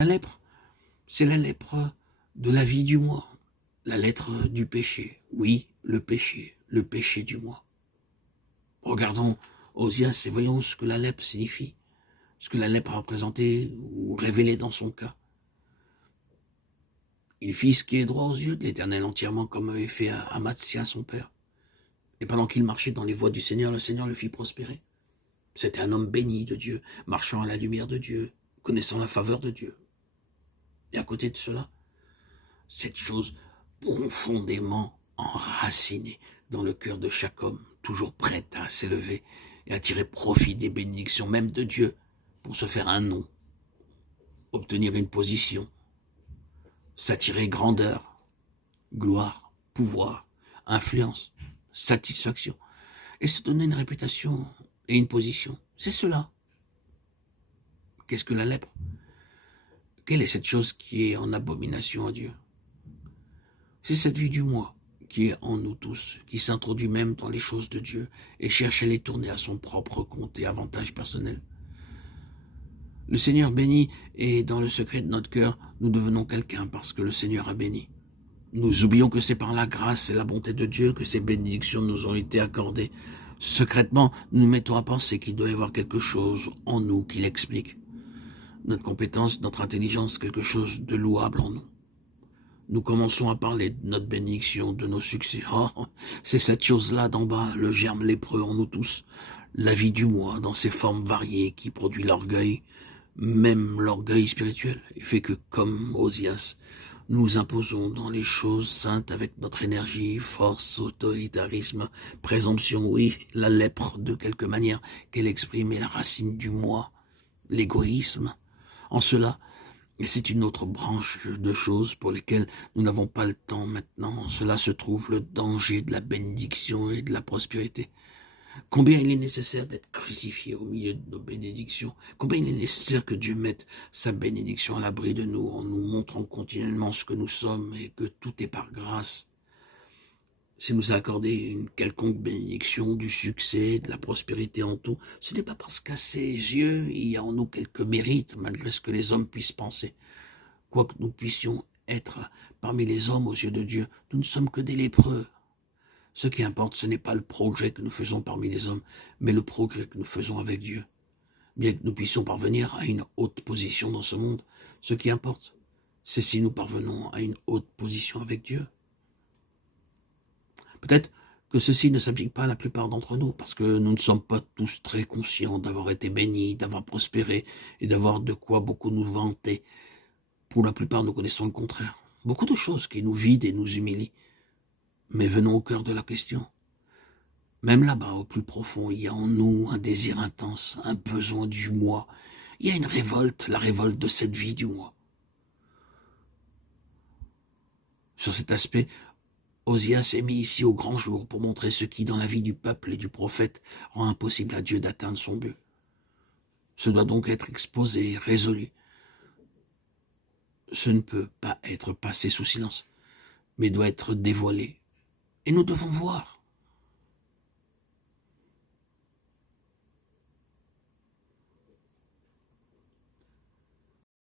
La lèpre, c'est la lèpre de la vie du moi, la lettre du péché. Oui, le péché du moi. Regardons Osias et voyons ce que la lèpre signifie, ce que la lèpre a représenté ou révélé dans son cas. Il fit ce qui est droit aux yeux de l'Éternel entièrement, comme avait fait Amatsia son père. Et pendant qu'il marchait dans les voies du Seigneur, le Seigneur le fit prospérer. C'était un homme béni de Dieu, marchant à la lumière de Dieu, connaissant la faveur de Dieu. Et à côté de cela, cette chose profondément enracinée dans le cœur de chaque homme, toujours prête à s'élever et à tirer profit des bénédictions même de Dieu pour se faire un nom, obtenir une position, s'attirer grandeur, gloire, pouvoir, influence, satisfaction, et se donner une réputation et une position. C'est cela. Qu'est-ce que la lèpre? Quelle est cette chose qui est en abomination à Dieu? C'est cette vie du moi qui est en nous tous, qui s'introduit même dans les choses de Dieu et cherche à les tourner à son propre compte et avantage personnel. Le Seigneur bénit et dans le secret de notre cœur, nous devenons quelqu'un parce que le Seigneur a béni. Nous oublions que c'est par la grâce et la bonté de Dieu que ces bénédictions nous ont été accordées. Secrètement, nous nous mettons à penser qu'il doit y avoir quelque chose en nous qui l'explique. Notre compétence, notre intelligence, quelque chose de louable en nous. Nous commençons à parler de notre bénédiction, de nos succès. Oh, c'est cette chose-là d'en bas, le germe lépreux en nous tous. La vie du moi, dans ses formes variées, qui produit l'orgueil, même l'orgueil spirituel, et fait que, comme Osias, nous nous imposons dans les choses saintes avec notre énergie, force, autoritarisme, présomption, oui, la lèpre de quelque manière qu'elle exprime est la racine du moi, l'égoïsme. En cela, et c'est une autre branche de choses pour lesquelles nous n'avons pas le temps maintenant. En cela se trouve le danger de la bénédiction et de la prospérité. Combien il est nécessaire d'être crucifié au milieu de nos bénédictions. Combien il est nécessaire que Dieu mette sa bénédiction à l'abri de nous en nous montrant continuellement ce que nous sommes et que tout est par grâce. S'il nous a accordé une quelconque bénédiction, du succès, de la prospérité en tout, ce n'est pas parce qu'à ses yeux, il y a en nous quelques mérites, malgré ce que les hommes puissent penser. Quoique nous puissions être parmi les hommes aux yeux de Dieu, nous ne sommes que des lépreux. Ce qui importe, ce n'est pas le progrès que nous faisons parmi les hommes, mais le progrès que nous faisons avec Dieu. Bien que nous puissions parvenir à une haute position dans ce monde, ce qui importe, c'est si nous parvenons à une haute position avec Dieu. Peut-être que ceci ne s'applique pas à la plupart d'entre nous, parce que nous ne sommes pas tous très conscients d'avoir été bénis, d'avoir prospéré, et d'avoir de quoi beaucoup nous vanter. Pour la plupart, nous connaissons le contraire. Beaucoup de choses qui nous vident et nous humilient. Mais venons au cœur de la question. Même là-bas, au plus profond, il y a en nous un désir intense, un besoin du moi. Il y a une révolte, la révolte de cette vie du moi. Sur cet aspect, Osias est mis ici au grand jour pour montrer ce qui, dans la vie du peuple et du prophète, rend impossible à Dieu d'atteindre son but. Ce doit donc être exposé, résolu. Ce ne peut pas être passé sous silence, mais doit être dévoilé. Et nous devons voir.